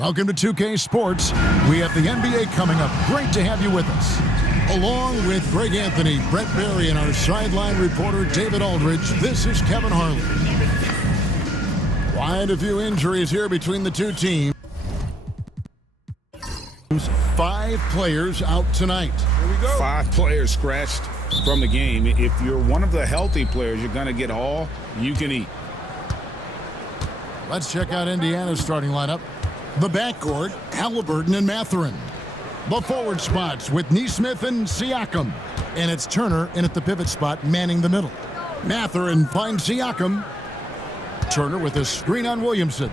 Welcome to 2K Sports. We have the NBA coming up. Great to have you with us. Along with Greg Anthony, Brett Berry, and our sideline reporter, David Aldridge, this is Kevin Harlan. Quite a few injuries here between the two teams. 5 players out tonight. Here we go. 5 players scratched from the game. If you're one of the healthy players, you're going to get all you can eat. Let's check out Indiana's starting lineup. The backcourt, Halliburton and Mathurin. The forward spots with Nesmith and Siakam. And it's Turner in at the pivot spot, manning the middle. Mathurin finds Siakam. Turner with a screen on Williamson.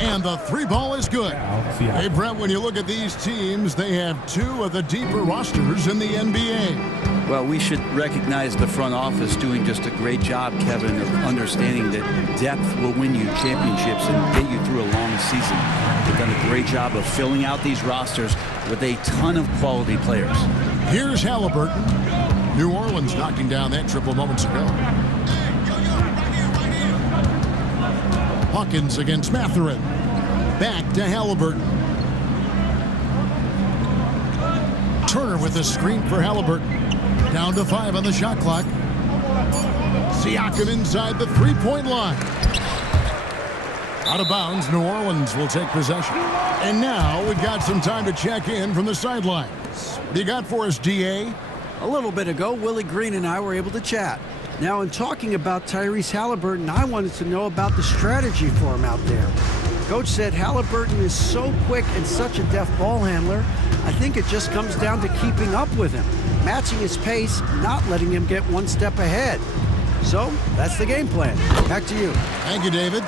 And the 3-ball is good. Hey, Brett, when you look at these teams, they have 2 of the deeper rosters in the NBA. Well, we should recognize the front office doing just a great job, Kevin, of understanding that depth will win you championships and get you through a long season. They've done a great job of filling out these rosters with a ton of quality players. Here's Halliburton. New Orleans knocking down that triple moments ago. Hawkins against Mathurin. Back to Halliburton. Turner with a screen for Halliburton. Down to 5 on the shot clock. Siakam inside the 3-point line. Out of bounds, New Orleans will take possession. And now we've got some time to check in from the sidelines. What do you got for us, DA? A little bit ago, Willie Green and I were able to chat. Now, in talking about Tyrese Halliburton, I wanted to know about the strategy for him out there. Coach said Halliburton is so quick and such a deft ball handler, I think it just comes down to keeping up with him, matching his pace, not letting him get one step ahead. So, that's the game plan. Back to you. Thank you, David.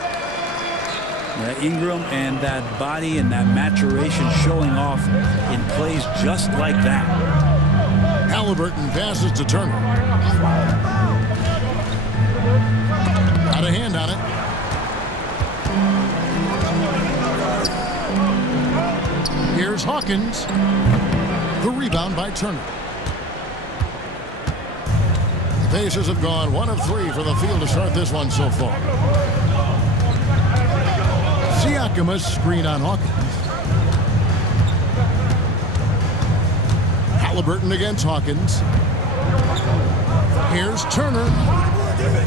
Ingram and that body and that maturation showing off in plays just like that. Halliburton passes to Turner. Got a hand on it. Here's Hawkins. The rebound by Turner. The Pacers have gone 1 of 3 for the field to start this one so far. Siakam a screen on Hawkins. Halliburton against Hawkins. Here's Turner.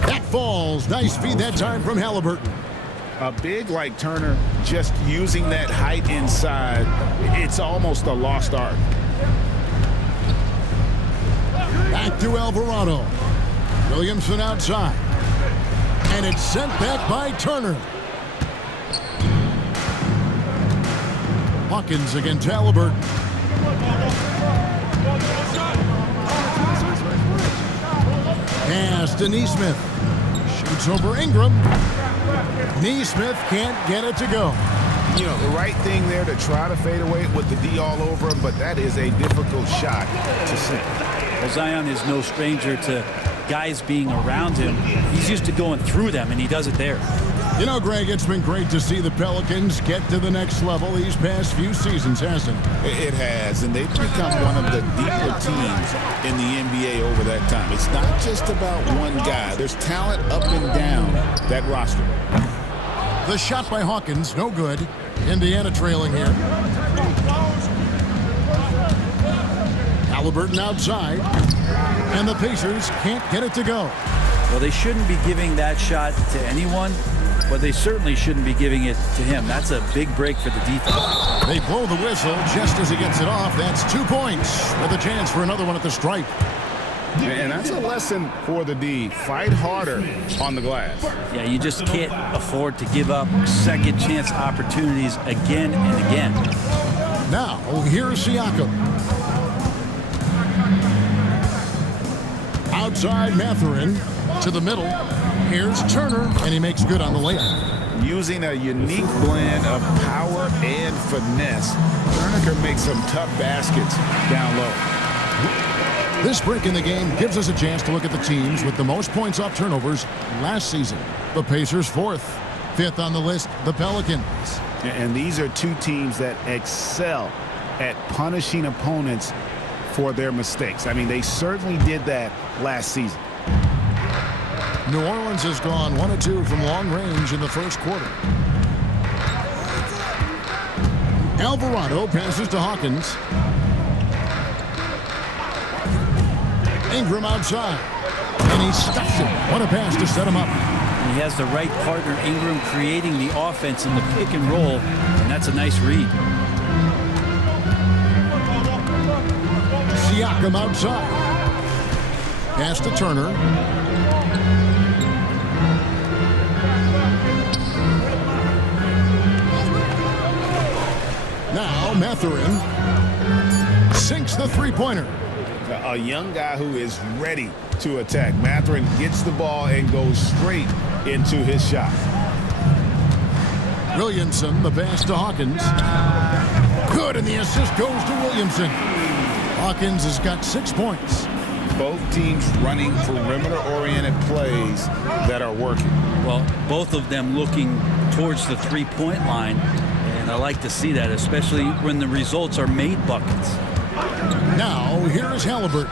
That falls. Nice feed that time from Halliburton. A big like Turner, just using that height inside, it's almost a lost art. Back to Alvarado. Williamson outside. And it's sent back by Turner. Hawkins against Halliburton. Pass to Nesmith. Shoots over Ingram. Nesmith can't get it to go. You know, the right thing there to try to fade away with the D all over him, but that is a difficult shot to sink. Well, Zion is no stranger to guys being around him. He's used to going through them, and he does it there. You know, Greg, it's been great to see the Pelicans get to the next level these past few seasons, hasn't it? It has, and they've become one of the deeper teams in the NBA over that time. It's not just about one guy. There's talent up and down that roster. The shot by Hawkins, no good. Indiana trailing here. Halliburton outside, and the Pacers can't get it to go. Well, they shouldn't be giving that shot to anyone, but they certainly shouldn't be giving it to him. That's a big break for the defense. They blow the whistle just as he gets it off. That's 2 points with a chance for another one at the stripe. And that's a lesson for the D. Fight harder on the glass. Yeah, you just can't afford to give up second chance opportunities again and again. Now, here's Siakam. Outside Mathurin to the middle. Here's Turner, and he makes good on the layup. Using a unique blend of power and finesse, Turner can make some tough baskets down low. This break in the game gives us a chance to look at the teams with the most points off turnovers last season. The Pacers 4th. 5th on the list, the Pelicans. And these are 2 teams that excel at punishing opponents for their mistakes. I mean, they certainly did that last season. New Orleans has gone 1 of 2 from long range in the first quarter. Alvarado passes to Hawkins. Ingram outside. And he stuffs it. What a pass to set him up. He has the right partner, Ingram, creating the offense in the pick and roll, and that's a nice read. Siakam outside. Pass to Turner. Now Mathurin sinks the three-pointer. A young guy who is ready to attack. Mathurin gets the ball and goes straight into his shot. Williamson, the pass to Hawkins. Good, and the assist goes to Williamson. Hawkins has got 6 points. Both teams running perimeter-oriented plays that are working. Well, both of them looking towards the three-point line, and I like to see that, especially when the results are made buckets. Now, here is Halliburton.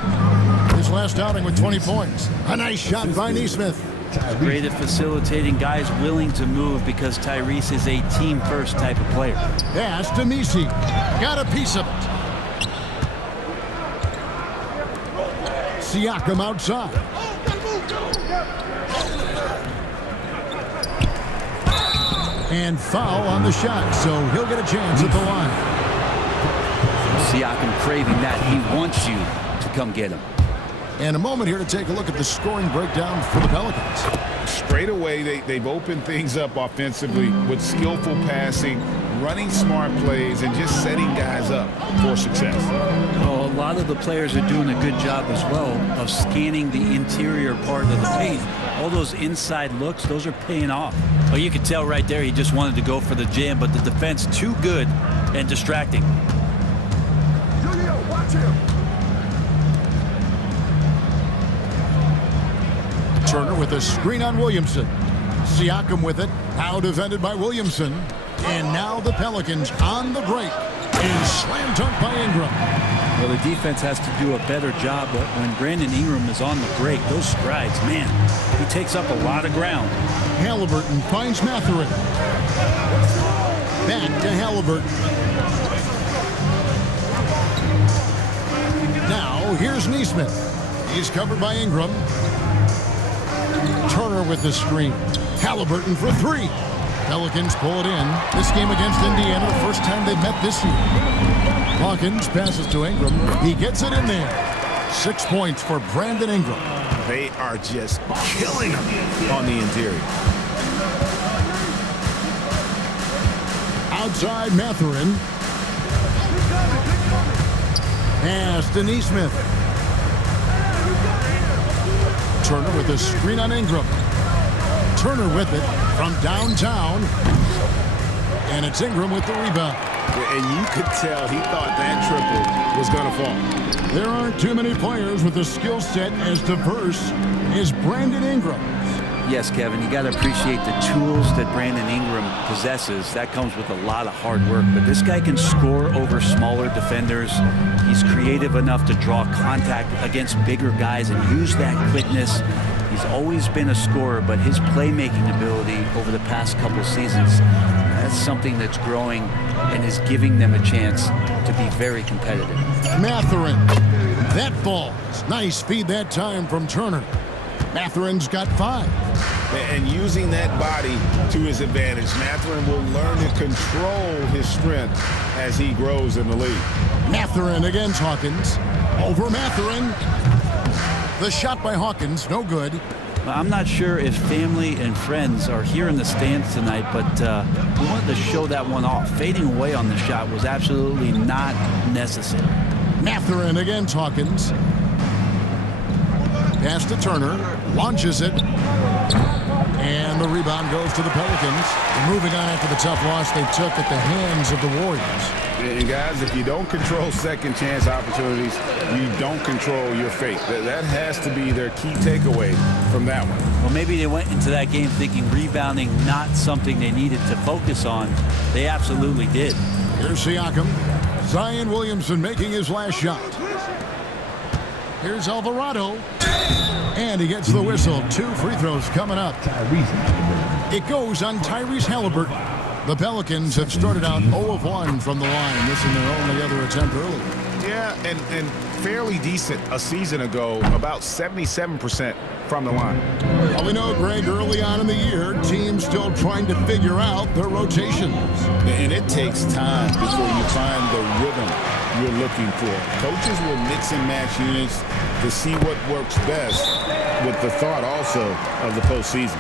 His last outing with 20 points. A nice shot by Nesmith. He's great at facilitating guys willing to move because Tyrese is a team-first type of player. Pass to Nisi. Got a piece of it. Siakam outside. And foul on the shot, so he'll get a chance at the line. Siakam craving that. He wants you to come get him. And a moment here to take a look at the scoring breakdown for the Pelicans. Straight away, they've opened things up offensively with skillful passing, running smart plays, and just setting guys up for success. Well, a lot of the players are doing a good job as well of scanning the interior part of the paint. All those inside looks, those are paying off. Well, you could tell right there he just wanted to go for the jam, but the defense too good and distracting. Turner with a screen on Williamson. Siakam with it. Now defended by Williamson. And now the Pelicans on the break. And slam dunk by Ingram. Well, the defense has to do a better job, but when Brandon Ingram is on the break, those strides, man, he takes up a lot of ground. Halliburton finds Mathurin. Back to Halliburton. Now, here's Nesmith. He's covered by Ingram. Turner with the screen. Halliburton for three. Pelicans pull it in. This game against Indiana, the first time they've met this year. Hawkins passes to Ingram. He gets it in there. 6 points for Brandon Ingram. They are just killing him on the interior. Outside Mathurin. Pass to Nesmith. Turner with a screen on Ingram. Turner with it from downtown. And it's Ingram with the rebound. And you could tell he thought that triple was going to fall. There aren't too many players with a skill set as diverse as Brandon Ingram. Yes, Kevin, you got to appreciate the tools that Brandon Ingram possesses. That comes with a lot of hard work. But this guy can score over smaller defenders. He's creative enough to draw contact against bigger guys and use that quickness. He's always been a scorer, but his playmaking ability over the past couple seasons, that's something that's growing and is giving them a chance to be very competitive. Mathurin. That ball. Nice feed that time from Turner. Mathurin's got 5. And using that body to his advantage, Mathurin will learn to control his strength as he grows in the league. Mathurin against Hawkins. Over Mathurin. The shot by Hawkins, no good. I'm not sure if family and friends are here in the stands tonight, but we wanted to show that one off. Fading away on the shot was absolutely not necessary. Mathurin against Hawkins. Pass to Turner. Launches it. And the rebound goes to the Pelicans. Moving on after the tough loss they took at the hands of the Warriors. And guys, if you don't control second chance opportunities, you don't control your fate. That has to be their key takeaway from that one. Well, maybe they went into that game thinking rebounding not something they needed to focus on. They absolutely did. Here's Siakam. Zion Williamson making his last shot. Here's Alvarado. And he gets the whistle. 2 free throws coming up. It goes on Tyrese Halliburton. The Pelicans have started out 0 of 1 from the line, missing their only other attempt early. Yeah, and fairly decent a season ago, about 77% from the line. Well, we know, Greg, early on in the year, teams still trying to figure out their rotations. And it takes time before you find the rhythm you're looking for. Coaches will mix and match units to see what works best, with the thought also of the postseason.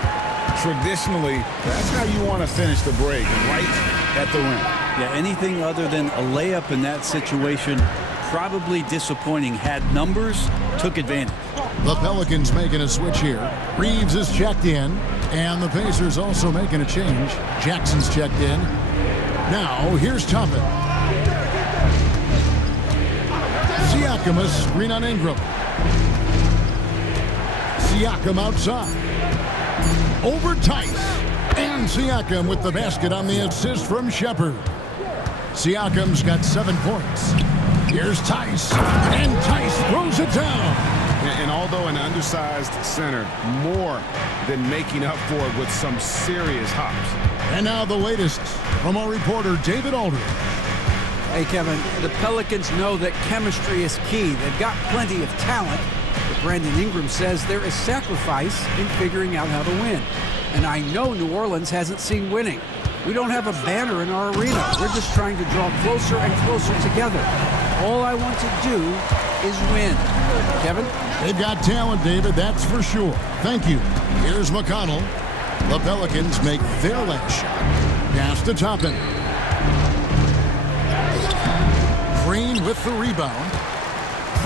Traditionally, that's how you want to finish the break, right at the rim. Yeah, anything other than a layup in that situation, probably disappointing. Had numbers, took advantage. The Pelicans making a switch here. Reeves is checked in, and the Pacers also making a change. Jackson's checked in. Now, here's Toppin. Siakam, a screen on Ingram. Siakam outside. Over Tice. And Siakam with the basket on the assist from Shepherd. Siakam's got 7 points. Here's Tice. And Tice throws it down. And although an undersized center, more than making up for it with some serious hops. And now the latest from our reporter, David Aldridge. Hey, Kevin, the Pelicans know that chemistry is key. They've got plenty of talent, but Brandon Ingram says there is sacrifice in figuring out how to win. And I know New Orleans hasn't seen winning. We don't have a banner in our arena. We're just trying to draw closer and closer together. All I want to do is win. Kevin? They've got talent, David, that's for sure. Thank you. Here's McConnell. The Pelicans make their last shot. Pass to Toppin. Green with the rebound.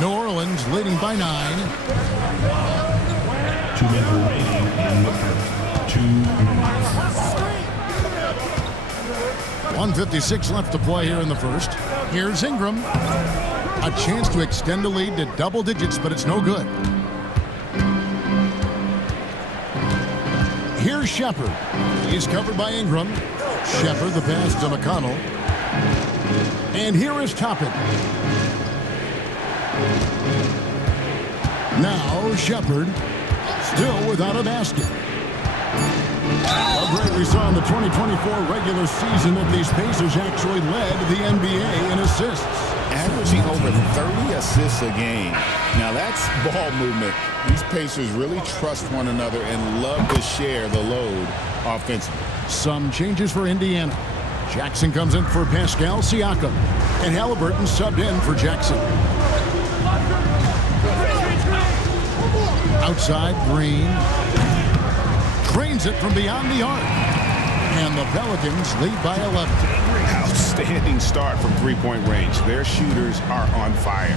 New Orleans leading by 9. 2 minutes remaining in the first. 2 minutes. 1:56 left to play here in the first. Here's Ingram. A chance to extend the lead to double digits, but it's no good. Here's Shepherd. He's covered by Ingram. Shepherd, the pass to McConnell. And here is Toppin. Now Shepherd, still without a basket. A break we saw in the 2024 regular season that these Pacers actually led the NBA in assists. Averaging over 30 assists a game. Now that's ball movement. These Pacers really trust one another and love to share the load offensively. Some changes for Indiana. Jackson comes in for Pascal Siakam. And Halliburton subbed in for Jackson. Outside, Green. Drains it from beyond the arc. And the Pelicans lead by 11. Outstanding start from three-point range. Their shooters are on fire.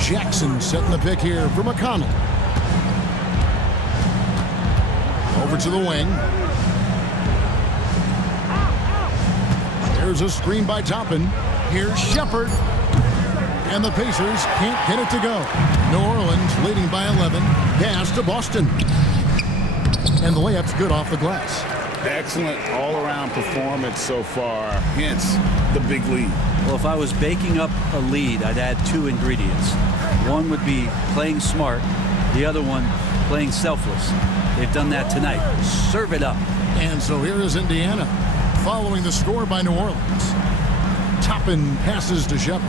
Jackson setting the pick here for McConnell. Over to the wing. There's a screen by Toppin. Here's Shepherd. And the Pacers can't get it to go. New Orleans leading by 11. Pass to Boston. And the layup's good off the glass. Excellent all-around performance so far, hence the big lead. Well, if I was baking up a lead, I'd add 2 ingredients. One would be playing smart. The other one, playing selfless. They've done that tonight. Serve it up. And so here is Indiana, following the score by New Orleans. Toppin passes to Shepherd.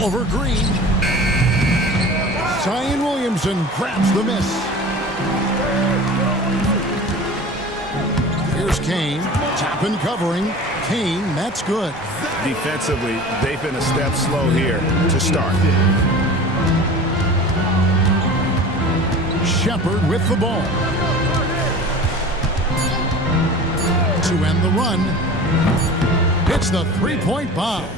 Over Green. Zion Williamson grabs the miss. Here's Kane. Toppin covering. Kane, that's good. Defensively, they've been a step slow here to start. Shepherd with the ball. To end the run. It's the three-point bomb.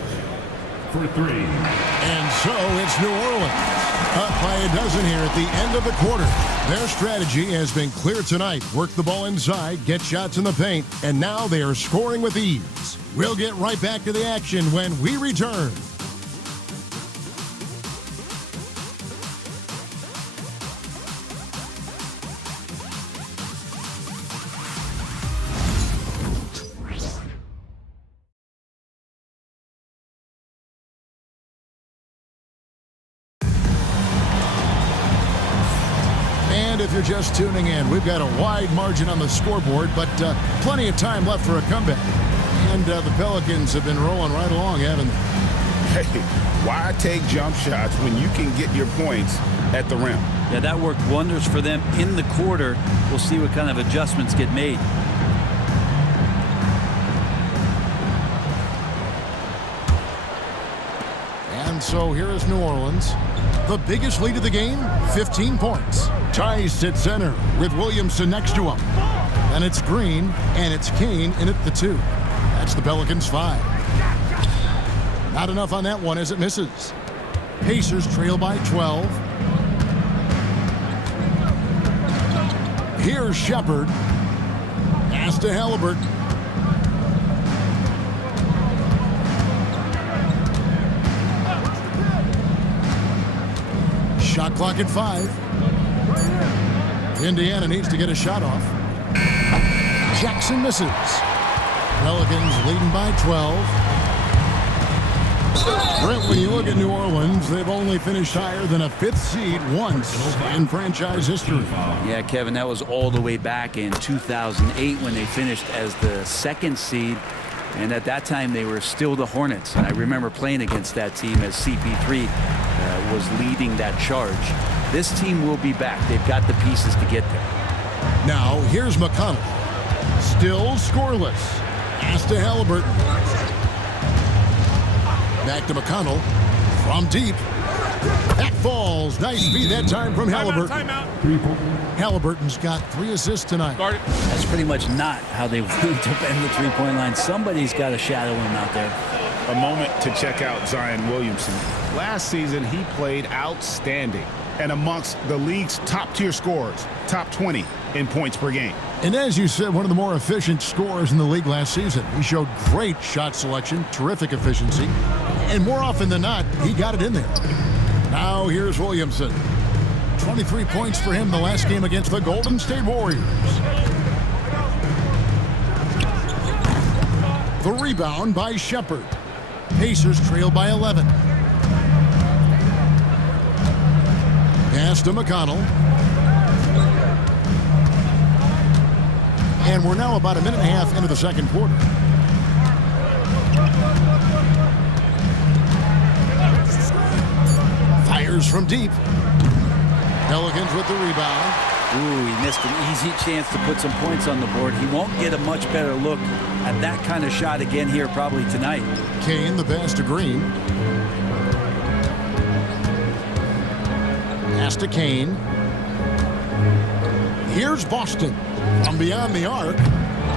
For 3. And so it's New Orleans. Up by a dozen here at the end of the quarter. Their strategy has been clear tonight. Work the ball inside, get shots in the paint, and now they are scoring with ease. We'll get right back to the action when we return. if you're just tuning in, we've got a wide margin on the scoreboard, but plenty of time left for a comeback. And the Pelicans have been rolling right along, haven't they? Hey, why take jump shots when you can get your points at the rim? Yeah, that worked wonders for them in the quarter. We'll see what kind of adjustments get made. And so here is New Orleans. The biggest lead of the game, 15 points. Tice at center with Williamson next to him. And it's Green, and it's Kane in at the 2. That's the Pelicans' 5. Not enough on that one as it misses. Pacers trail by 12. Here's Shepard. Pass to Halliburton. Shot clock at 5. Indiana needs to get a shot off. Jackson misses. Pelicans leading by 12. Brent, when you look at New Orleans, they've only finished higher than a 5th seed once in franchise history. Yeah, Kevin, that was all the way back in 2008 when they finished as the 2nd seed. And at that time, they were still the Hornets. And I remember playing against that team as CP3 was leading that charge. This team will be back. They've got the pieces to get there. Now, here's McConnell. Still scoreless. Pass to Halliburton. Back to McConnell. From deep. That falls. Nice feed that time from Halliburton. Halliburton's got 3 assists tonight. That's pretty much not how they want to defend the three-point line. Somebody's got to shadow him out there. A moment to check out Zion Williamson. Last season, he played outstanding and amongst the league's top-tier scorers, top 20 in points per game. And as you said, one of the more efficient scorers in the league last season. He showed great shot selection, terrific efficiency, and more often than not, he got it in there. Now here's Williamson. 23 points for him the last game against the Golden State Warriors. The rebound by Shepard. Pacers trail by 11. Pass to McConnell. And we're now about a minute and a half into the second quarter. Fires from deep. Pelicans with the rebound. Ooh, he missed an easy chance to put some points on the board. He won't get a much better look at that kind of shot again here probably tonight. Kane the pass to Green. Pass to Kane. Here's Boston from beyond the arc.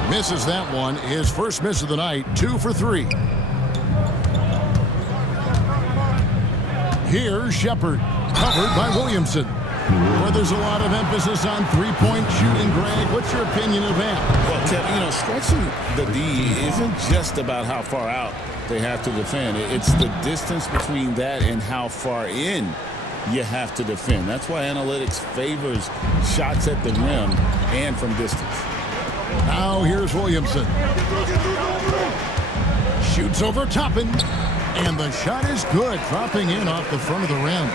Misses that one. His first miss of the night. 2 for 3. Here's Shepard. Covered by Williamson. Where there's a lot of emphasis on three-point shooting, Greg. What's your opinion of that? Well, Kevin, stretching the D isn't just about how far out they have to defend. It's the distance between that and how far in you have to defend. That's why analytics favors shots at the rim and from distance. Now here's Williamson. Shoots over Toppin. And the shot is good, dropping in off the front of the rim.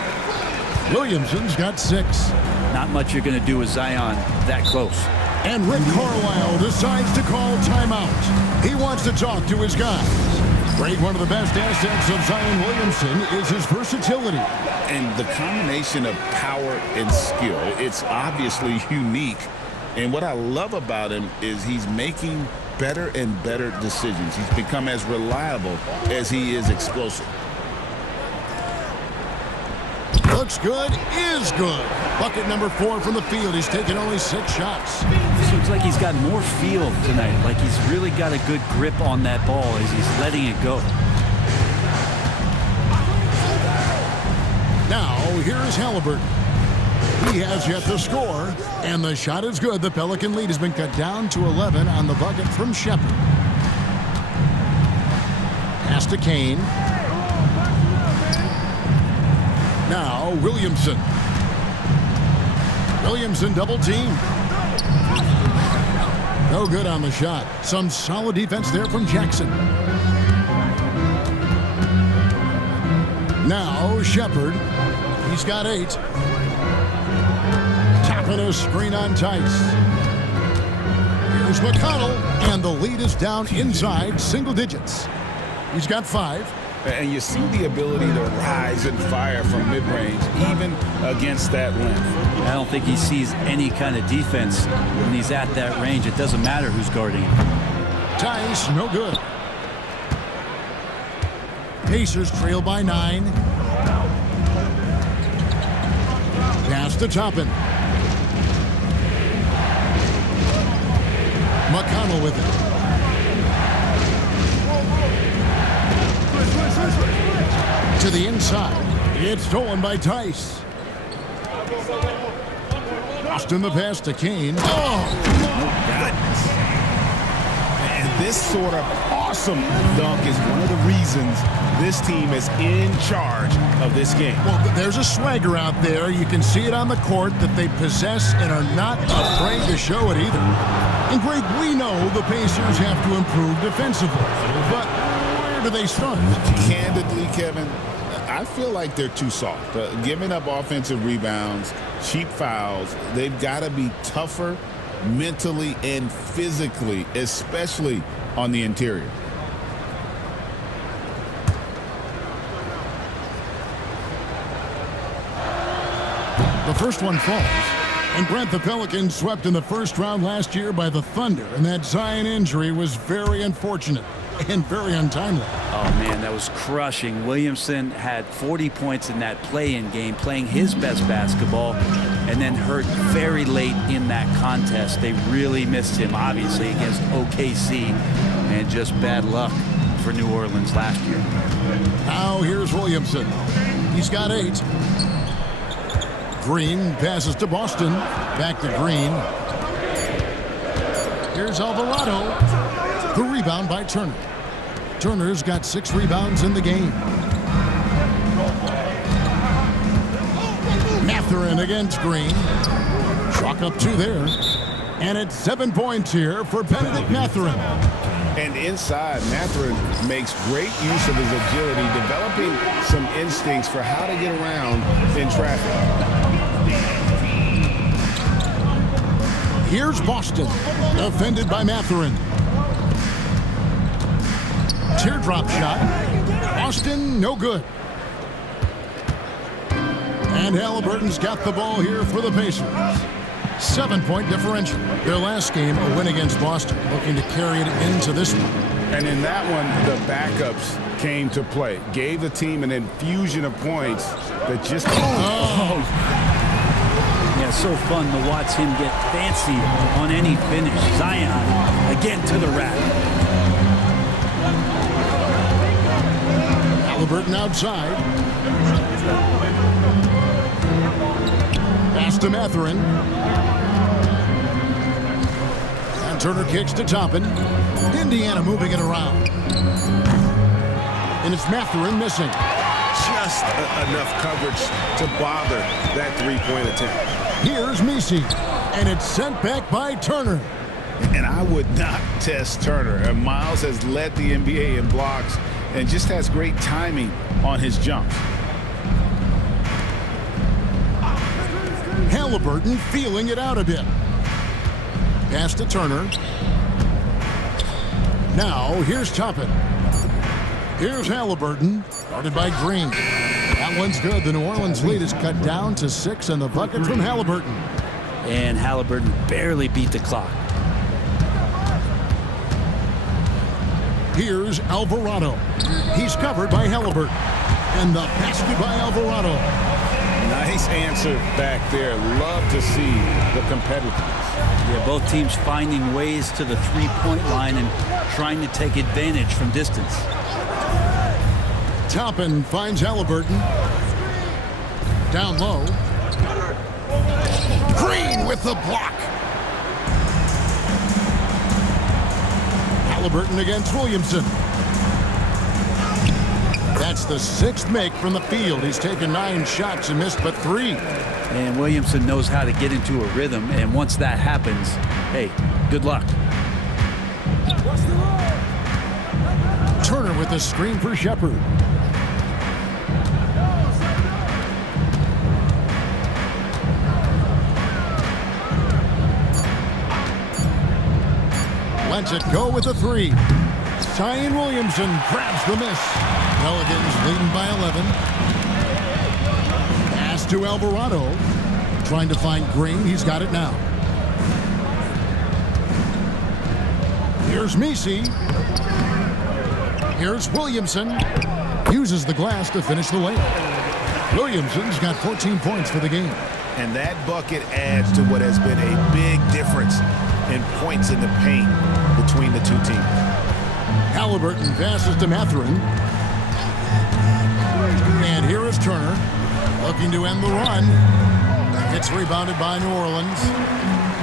Williamson's got 6. Not much you're going to do with Zion that close. And Rick Carlisle decides to call timeout. He wants to talk to his guys. Greg, one of the best assets of Zion Williamson is his versatility. And the combination of power and skill, it's obviously unique. And what I love about him is he's making better and better decisions. He's become as reliable as he is explosive. Looks good, is good. Bucket number 4 from the field. He's taken only 6 shots. This looks like he's got more feel tonight. Like he's really got a good grip on that ball as he's letting it go. Now, here's Halliburton. He has yet to score, and the shot is good. The Pelican lead has been cut down to 11 on the bucket from Shepard. Pass to Kane. Now, Williamson. Williamson double team. No good on the shot. Some solid defense there from Jackson. Now, Shepard. He's got 8. And a screen on Tice. Here's McConnell, and the lead is down inside single digits. He's got 5. And you see the ability to rise and fire from mid-range, even against that length. I don't think he sees any kind of defense when he's at that range. It doesn't matter who's guarding him. Tice, no good. Pacers trail by 9. Pass to Toppin. McConnell with it. To the inside. It's stolen by Tice. Boston the pass to Kane. Oh! Goodness. And this sort of awesome dunk is one of the reasons this team is in charge of this game. Well, there's a swagger out there. You can see it on the court that they possess and are not afraid to show it either. And Greg, we know the Pacers have to improve defensively. But where do they start? Candidly, Kevin, I feel like they're too soft. Giving up offensive rebounds, cheap fouls, they've got to be tougher mentally and physically, especially on the interior. The first one falls. And Brent, the Pelicans swept in the first round last year by the Thunder, and that Zion injury was very unfortunate and very untimely. Oh, man, that was crushing. Williamson had 40 points in that play-in game, playing his best basketball, and then hurt very late in that contest. They really missed him, obviously, against OKC, and just bad luck for New Orleans last year. Now here's Williamson. He's got 8. Green passes to Boston. Back to Green. Here's Alvarado. The rebound by Turner. Turner's got 6 rebounds in the game. Mathurin against Green. Chalk up 2 there. And it's 7 points here for Benedict Mathurin. And inside, Mathurin makes great use of his agility, developing some instincts for how to get around in traffic. Here's Boston, defended by Mathurin. Teardrop shot. Boston, no good. And Halliburton's got the ball here for the Pacers. 7-point differential. Their last game, a win against Boston, looking to carry it into this one. And in that one, the backups came to play. Gave the team an infusion of points that just... Yeah, so fun to watch him get fancy on any finish. Zion again to the rack. Halliburton outside. Pass to Mathurin. And Turner kicks to Toppin. Indiana moving it around. And it's Mathurin missing. Just enough coverage to bother that three-point attempt. Here's Messi, and it's sent back by Turner. And I would not test Turner. And Miles has led the NBA in blocks and just has great timing on his jumps. Halliburton feeling it out a bit. Pass to Turner. Now, here's Toppin. Here's Halliburton, guarded by Green. That one's good. The New Orleans lead is cut down to 6, and the bucket from Halliburton. And Halliburton barely beat the clock. Here's Alvarado. He's covered by Halliburton. And the basket by Alvarado. Nice answer back there. Love to see the competitiveness. Yeah, both teams finding ways to the three-point line and trying to take advantage from distance. Toppin finds Halliburton. Down low. Green with the block. Halliburton against Williamson. That's the 6th make from the field. He's taken 9 shots and missed but 3. And Williamson knows how to get into a rhythm, and once that happens, hey, good luck. Turner with the screen for Shepard. lets it go with a 3. Zion Williamson grabs the miss. Pelicans leading by 11. Pass to Alvarado. Trying to find Green. He's got it now. Here's Messi. Here's Williamson. Uses the glass to finish the layup. Williamson's got 14 points for the game. And that bucket adds to what has been a big difference in points in the paint between the two teams. Halliburton passes to Mathurin. And here is Turner, looking to end the run. It's rebounded by New Orleans.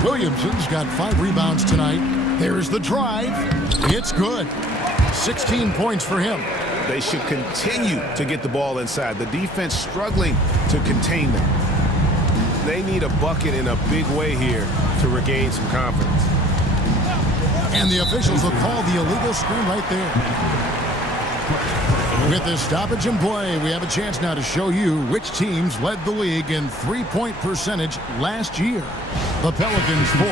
Williamson's got 5 rebounds tonight. There's the drive. It's good. 16 points for him. They should continue to get the ball inside. The defense struggling to contain them. They need a bucket in a big way here to regain some confidence. And the officials will call the illegal screen right there. With this stoppage in play, we have a chance now to show you which teams led the league in three-point percentage last year. The Pelicans 4.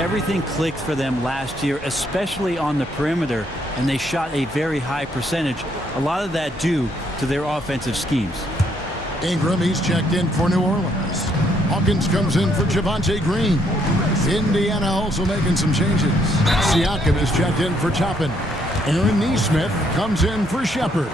Everything clicked for them last year, especially on the perimeter, and they shot a very high percentage. A lot of that due to their offensive schemes. Ingram, he's checked in for New Orleans. Hawkins comes in for Javonte Green. Indiana also making some changes. Siakam is checked in for Toppin. Aaron Nesmith comes in for Shepard.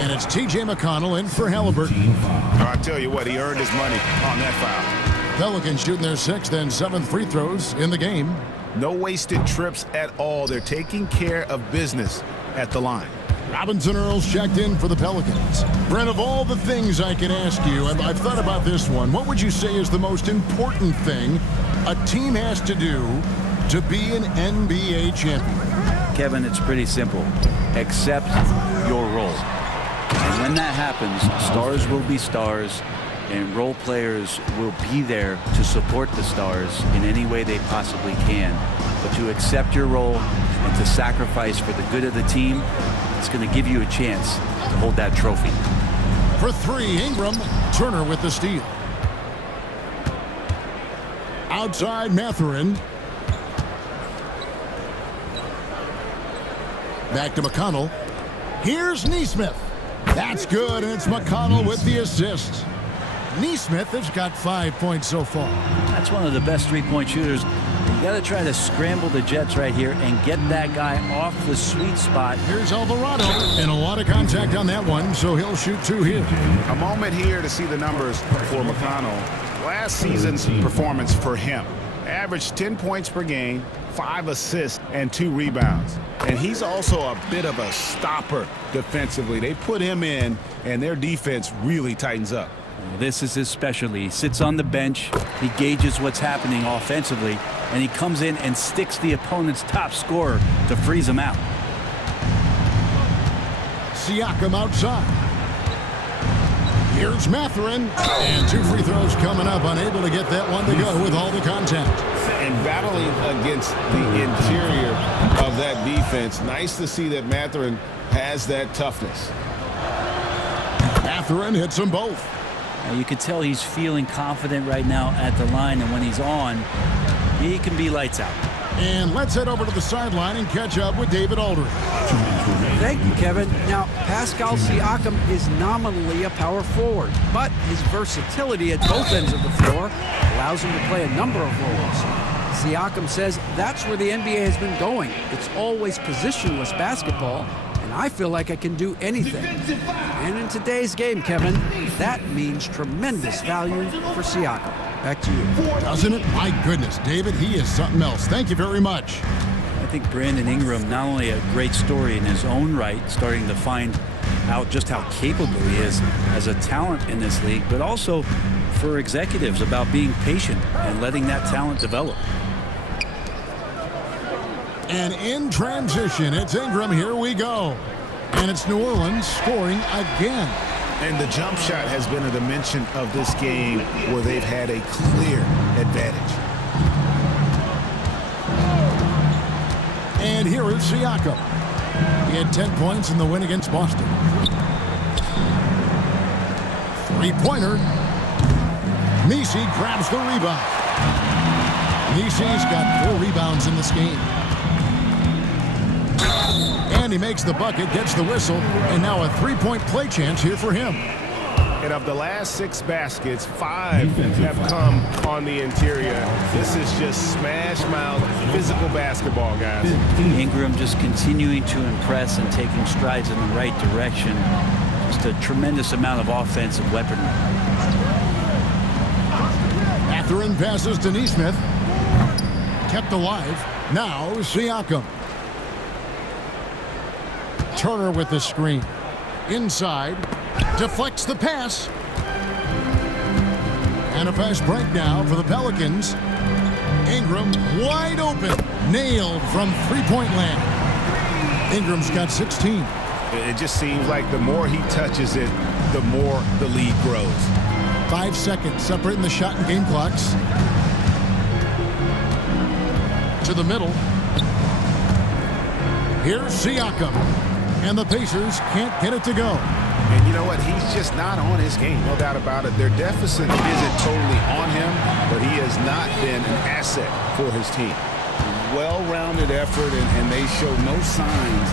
And it's T.J. McConnell in for Halliburton. I tell you what, he earned his money on that foul. Pelicans shooting their 6th and 7th free throws in the game. No wasted trips at all. They're taking care of business at the line. Robinson Earls checked in for the Pelicans. Brent, of all the things I could ask you, and I've thought about this one, what would you say is the most important thing a team has to do to be an NBA champion? Kevin, it's pretty simple. Accept your role. And when that happens, stars will be stars, and role players will be there to support the stars in any way they possibly can. But to accept your role and to sacrifice for the good of the team, it's going to give you a chance to hold that trophy. For 3, Ingram. Turner with the steal. Outside, Mathurin. Back to McConnell. Here's Nesmith. That's good, and it's McConnell with the assist. Nesmith has got 5 points so far. That's one of the best three-point shooters. You got to try to scramble the Jets right here and get that guy off the sweet spot. Here's Alvarado, and a lot of contact on that one, so he'll shoot 2 here. A moment here to see the numbers for McConnell. Last season's performance for him. Averaged 10 points per game, 5 assists, and 2 rebounds. And he's also a bit of a stopper defensively. They put him in, and their defense really tightens up. This is his specialty. He sits on the bench, he gauges what's happening offensively, and he comes in and sticks the opponent's top scorer to freeze him out. Siakam outside. Here's Mathurin, and 2 free throws coming up, unable to get that one to go with all the contact. And battling against the interior of that defense, nice to see that Mathurin has that toughness. Mathurin hits them both. You can tell he's feeling confident right now at the line, and when he's on, he can be lights out. And let's head over to the sideline and catch up with David Aldridge. Thank you, Kevin. Now, Pascal Siakam is nominally a power forward, but his versatility at both ends of the floor allows him to play a number of roles. Siakam says that's where the NBA has been going. It's always positionless basketball, and I feel like I can do anything. And in today's game, Kevin, that means tremendous value for Siakam. Back to you. Doesn't it? My goodness, David, he is something else. Thank you very much. I think Brandon Ingram, not only a great story in his own right, starting to find out just how capable he is as a talent in this league, but also for executives about being patient and letting that talent develop. And in transition, it's Ingram. Here we go. And it's New Orleans scoring again. And the jump shot has been a dimension of this game where they've had a clear advantage. And here is Siakam. He had 10 points in the win against Boston. 3-pointer. Messi grabs the rebound. Messi's got 4 rebounds in this game. And he makes the bucket, gets the whistle, and now a three-point play chance here for him. And of the last 6 baskets, 5 have come on the interior. This is just smash mouth physical basketball, guys. Ingram just continuing to impress and taking strides in the right direction. Just a tremendous amount of offensive weaponry. Mathurin passes to Neesmith. Kept alive. Now Siakam. Turner with the screen. Inside. Deflects the pass. And a fast break now for the Pelicans. Ingram wide open. Nailed from three-point land. Ingram's got 16. It just seems like the more he touches it, the more the lead grows. 5 seconds separating the shot and game clocks. To the middle. Here's Siakam. And the Pacers can't get it to go. And you know what? He's just not on his game, no doubt about it. Their deficit isn't totally on him, but he has not been an asset for his team. Well-rounded effort, and they show no signs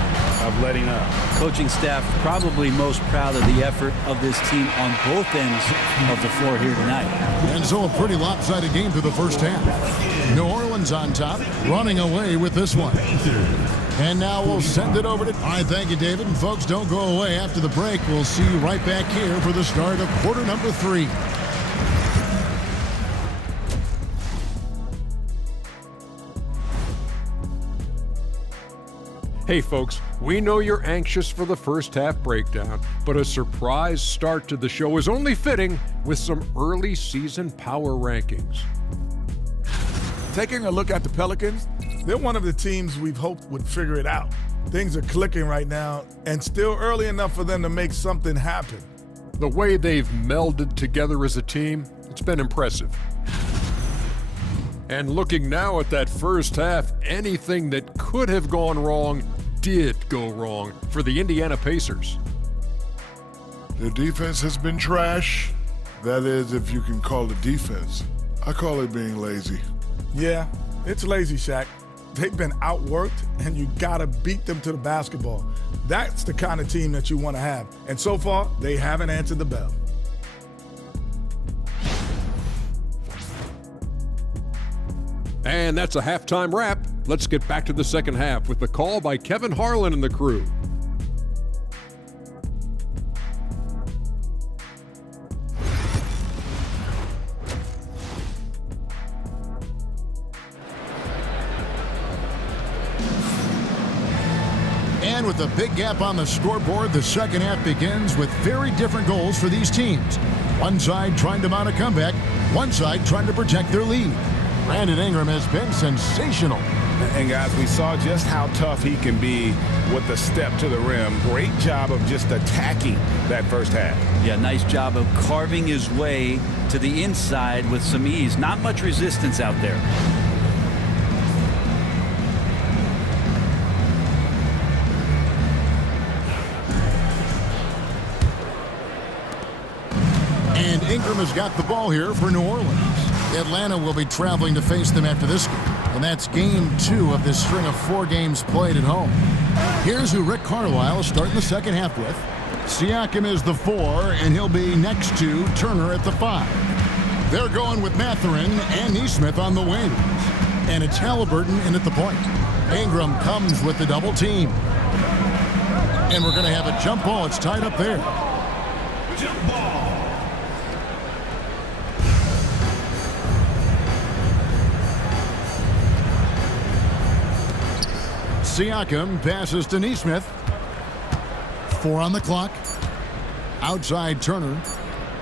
of letting up. Coaching staff probably most proud of the effort of this team on both ends of the floor here tonight. And so a pretty lopsided game through the first half. New Orleans on top, running away with this one. And now we'll send it over to... All right, thank you, David. And folks, don't go away. After the break, we'll see you right back here for the start of quarter number 3. Hey folks, we know you're anxious for the first half breakdown, but a surprise start to the show is only fitting with some early season power rankings. Taking a look at the Pelicans, they're one of the teams we've hoped would figure it out. Things are clicking right now, and still early enough for them to make something happen. The way they've melded together as a team, it's been impressive. And looking now at that first half, anything that could have gone wrong did go wrong for the Indiana Pacers. Their defense has been trash. That is, if you can call it defense. I call it being lazy. Yeah, it's lazy, Shaq. They've been outworked, and you gotta beat them to the basketball. That's the kind of team that you want to have. And so far, they haven't answered the bell. And that's a halftime wrap. Let's get back to the second half with the call by Kevin Harlan and the crew. And with a big gap on the scoreboard, the second half begins with very different goals for these teams. One side trying to mount a comeback, one side trying to protect their lead. Brandon Ingram has been sensational. And guys, we saw just how tough he can be with the step to the rim. Great job of just attacking that first half. Yeah, nice job of carving his way to the inside with some ease. Not much resistance out there. And Ingram has got the ball here for New Orleans. Atlanta will be traveling to face them after this game. And that's game 2 of this string of 4 games played at home. Here's who Rick Carlisle is starting the second half with. Siakam is the 4, and he'll be next to Turner at the 5. They're going with Mathurin and Neesmith on the wings. And it's Haliburton in at the point. Ingram comes with the double team. And we're going to have a jump ball. It's tied up there. Jump ball. Siakam passes to Neesmith. 4 on the clock. Outside Turner.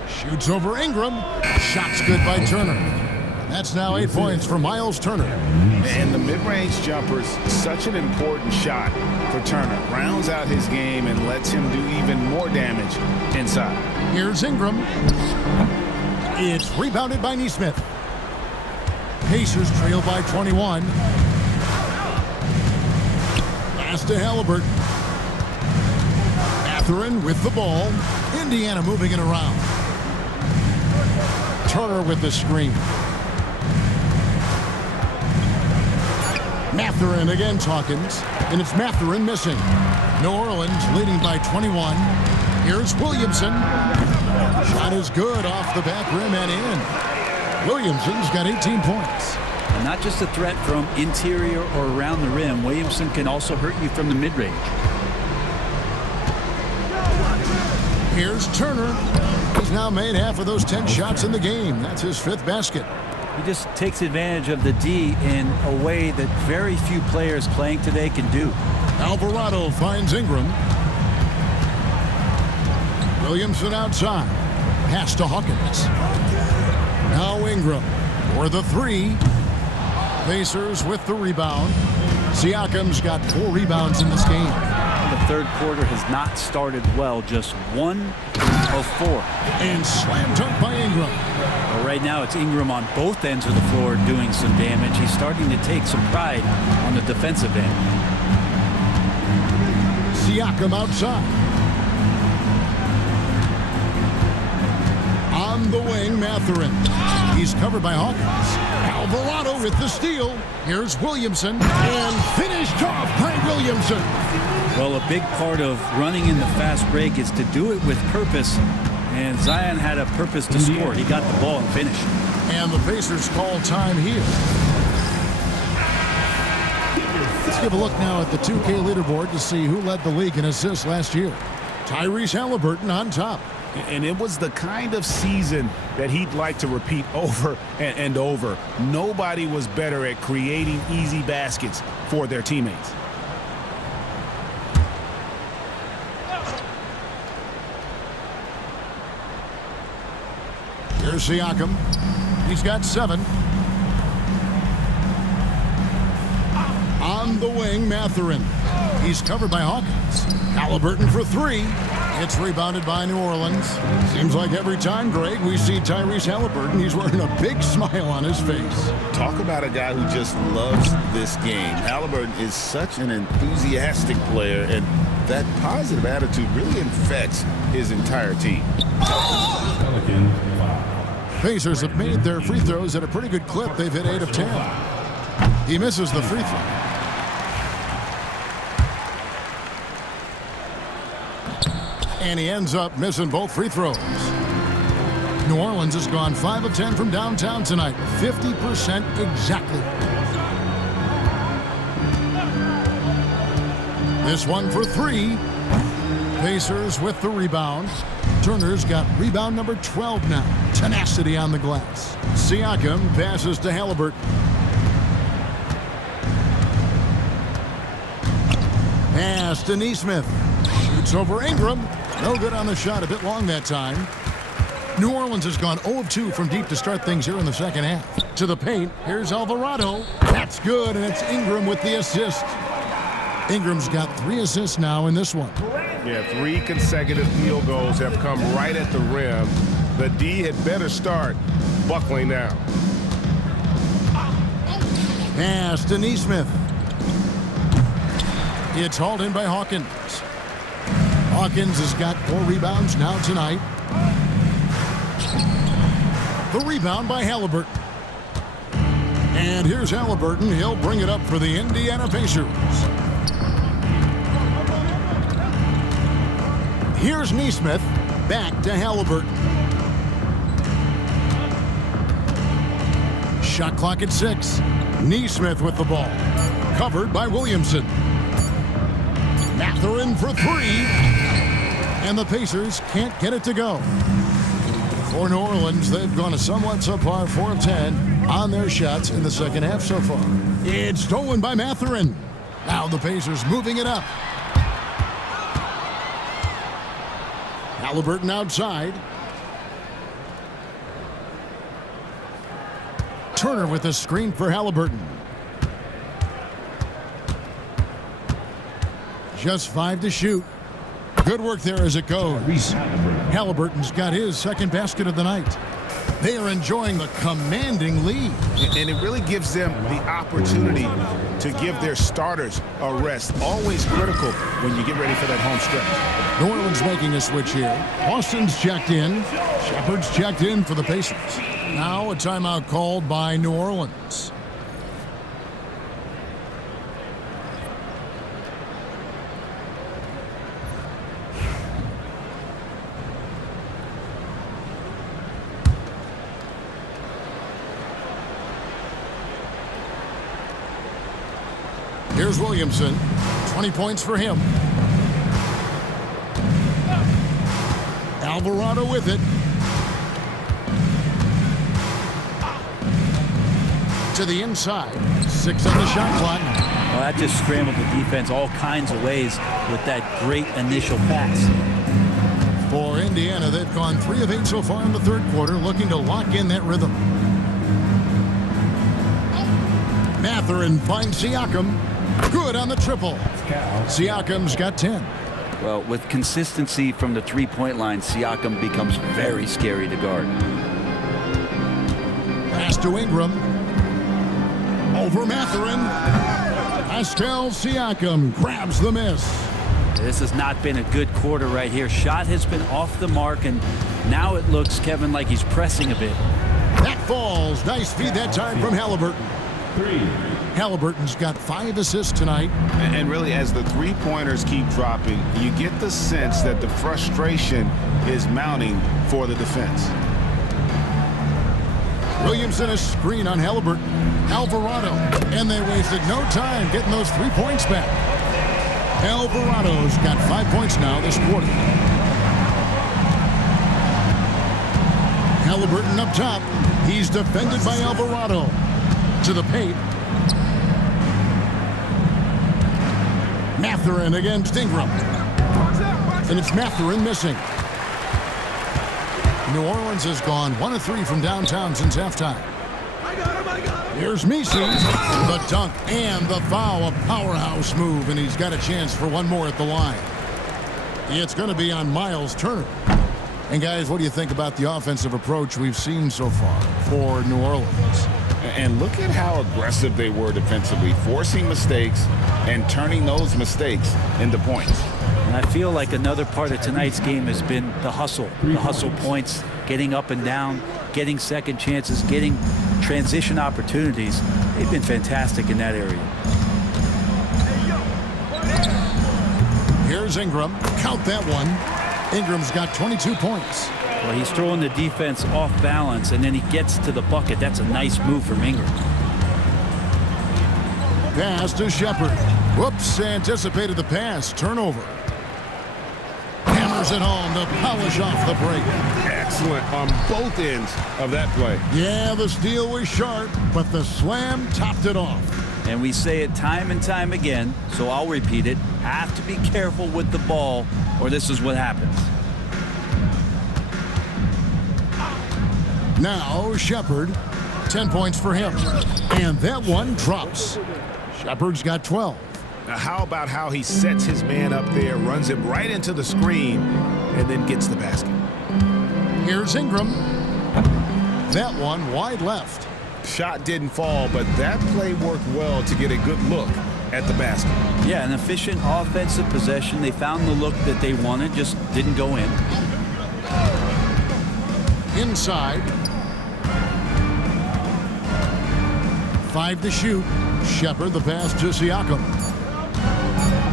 Shoots over Ingram. Shot's good by Turner. That's now 8 points for Miles Turner. And the mid-range jumper is such an important shot for Turner. Rounds out his game and lets him do even more damage inside. Here's Ingram. It's rebounded by Neesmith. Pacers trail by 21. Pass to Haliburton. Mathurin with the ball. Indiana moving it around. Turner with the screen. Mathurin against Hawkins, and it's Mathurin missing. New Orleans leading by 21. Here's Williamson. Shot is good off the back rim and in. Williamson's got 18 points. And not just a threat from interior or around the rim. Williamson can also hurt you from the mid-range. Here's Turner. He's now made half of those 10 shots in the game. That's his 5th basket. He just takes advantage of the D in a way that very few players playing today can do. Alvarado finds Ingram. Williamson outside. Pass to Hawkins. Now Ingram for the 3. Pacers with the rebound. Siakam's got 4 rebounds in this game. The third quarter has not started well. Just 1 of 4. And slam dunk by Ingram. Well, right now it's Ingram on both ends of the floor doing some damage. He's starting to take some pride on the defensive end. Siakam outside. On the wing, Mathurin. He's covered by Hawkins. Alvarado with the steal. Here's Williamson. And finished off by Williamson. Well, a big part of running in the fast break is to do it with purpose. And Zion had a purpose to score. He got the ball and finished. And the Pacers call time here. Let's give a look now at the 2K leaderboard to see who led the league in assists last year. Tyrese Halliburton on top. And it was the kind of season that he'd like to repeat over and over. Nobody was better at creating easy baskets for their teammates. Here's Siakam. He's got 7. On the wing, Mathurin. He's covered by Hawkins. Halliburton for 3. It's rebounded by New Orleans. Seems like every time, Greg, we see Tyrese Halliburton, he's wearing a big smile on his face. Talk about a guy who just loves this game. Halliburton is such an enthusiastic player, and that positive attitude really infects his entire team. Pelicans 5. Pacers have made their free throws at a pretty good clip. They've hit 8 of 10. He misses the free throw. And he ends up missing both free throws. New Orleans has gone 5 of 10 from downtown tonight. 50% exactly. This one for 3. Pacers with the rebound. Turner's got rebound number 12 now. Tenacity on the glass. Siakam passes to Halliburton. Pass to Nesmith. Shoots over Ingram. No good on the shot. A bit long that time. New Orleans has gone 0 of 2 from deep to start things here in the second half. To the paint. Here's Alvarado. That's good, and it's Ingram with the assist. Ingram's got 3 assists now in this one. Yeah, 3 consecutive field goals have come right at the rim. The D had better start buckling now. Pass to Nesmith. It's hauled in by Hawkins. Hawkins has got 4 rebounds now tonight. The rebound by Halliburton. And here's Halliburton. He'll bring it up for the Indiana Pacers. Here's Nesmith. Back to Halliburton. Shot clock at 6. Nesmith with the ball. Covered by Williamson. Mathurin for 3. And the Pacers can't get it to go. For New Orleans, they've gone a somewhat subpar 4 of 10 on their shots in the second half so far. It's stolen by Mathurin. Now the Pacers moving it up. Halliburton outside. Turner with a screen for Halliburton. Just 5 to shoot. Good work there as it goes. Halliburton's got his second basket of the night. They are enjoying the commanding lead. And it really gives them the opportunity to give their starters a rest. Always critical when you get ready for that home stretch. New Orleans making a switch here. Austin's checked in. Shepard's checked in for the Pacers. Now a timeout called by New Orleans. Here's Williamson. 20 points for him. Alvarado with it. To the inside. 6 on the shot clock. Well, that just scrambled the defense all kinds of ways with that great initial pass. For Indiana, they've gone 3 of 8 so far in the third quarter, looking to lock in that rhythm. Mathurin finds Siakam. Good on the triple. Siakam's got 10. Well, with consistency from the three-point line, Siakam becomes very scary to guard. Pass to Ingram. Over Mathurin. Pascal Siakam grabs the miss. This has not been a good quarter right here. Shot has been off the mark, and now it looks, Kevin, like he's pressing a bit. That falls. Nice feed that time from Halliburton. Halliburton's got 5 assists tonight. And really, as the three-pointers keep dropping, you get the sense that the frustration is mounting for the defense. Williamson a screen on Halliburton. Alvarado. And they wasted no time getting those 3 points back. Alvarado's got 5 points now this quarter. Halliburton up top. He's defended by Alvarado. To the paint. Mathurin against Ingram. And it's Mathurin missing. New Orleans has gone 1 of 3 from downtown since halftime. Here's Messi. The dunk and the foul. A powerhouse move, and he's got a chance for one more at the line. It's going to be on Miles Turner. And guys, what do you think about the offensive approach we've seen so far for New Orleans? And look at how aggressive they were defensively, forcing mistakes and turning those mistakes into points. And I feel like another part of tonight's game has been the hustle points, getting up and down, getting second chances, getting transition opportunities. They've been fantastic in that area. Here's Ingram. Count that one. Ingram's got 22 points. Well, he's throwing the defense off balance, and then he gets to the bucket. That's a nice move from Ingram. Pass to Shepard. Whoops, anticipated the pass. Turnover. Hammers it home to polish off the break. Excellent on both ends of that play. Yeah, the steal was sharp, but the slam topped it off. And we say it time and time again, so I'll repeat it. Have to be careful with the ball, or this is what happens. Now Shepard, 10 points for him. And that one drops. Shepard's got 12. Now, how about how he sets his man up there, runs him right into the screen, and then gets the basket. Here's Ingram. That one wide left. Shot didn't fall, but that play worked well to get a good look at the basket. Yeah, an efficient offensive possession. They found the look that they wanted, just didn't go in. Inside. 5 to shoot. Shepard, the pass to Siakam.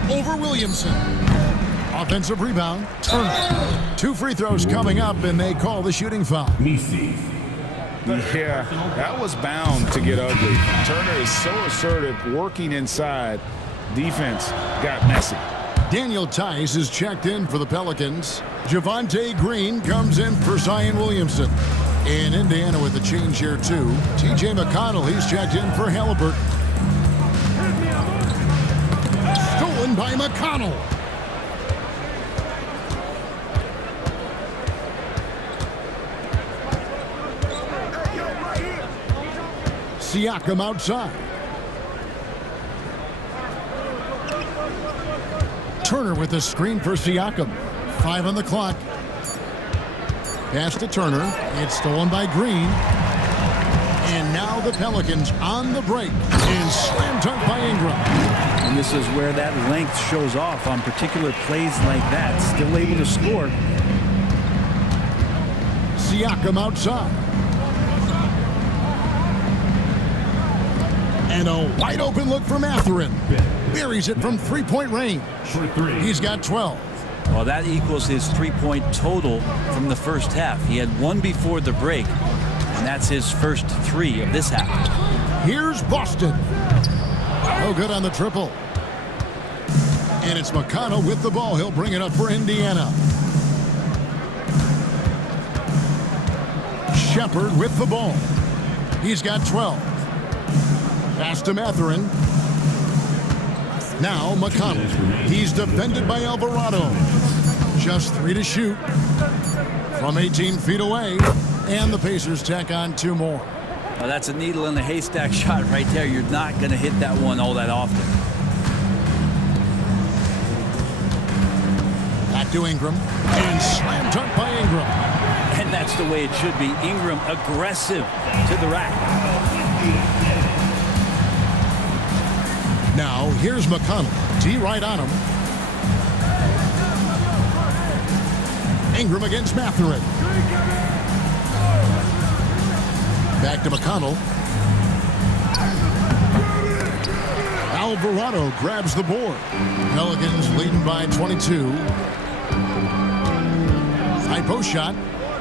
Over Williamson. Offensive rebound. Turner. 2 free throws coming up, and they call the shooting foul. Yeah, that was bound to get ugly. Turner is so assertive, working inside. Defense got messy. Daniel Tice is checked in for the Pelicans. Javonte Green comes in for Zion Williamson. In Indiana with a change here, too. T.J. McConnell, he's checked in for Halliburton. Stolen by McConnell. Siakam outside. Turner with a screen for Siakam. 5 on the clock. Pass to Turner. It's stolen by Green. And now the Pelicans on the break. And slam dunk by Ingram. And this is where that length shows off on particular plays like that. Still able to score. Siakam outside. And a wide open look for Mathurin. Buries it from 3-point range. He's got 12. Well, that equals his 3-point total from the first half. He had 1 before the break, and that's his first 3 of this half. Here's Boston. Oh, good on the triple. And it's McConnell with the ball. He'll bring it up for Indiana. Shepard with the ball. He's got 12. Pass to Mathurin. Now McConnell. He's defended by Alvarado. Just 3 to shoot from 18 feet away. And the Pacers tack on 2 more. Well, that's a needle in the haystack shot right there. You're not going to hit that one all that often. Back to Ingram. And slam dunk by Ingram. And that's the way it should be. Ingram aggressive to the rack. Now, here's McConnell. D right on him. Ingram against Mathurin. Back to McConnell. Alvarado grabs the board. Pelicans leading by 22. High post shot.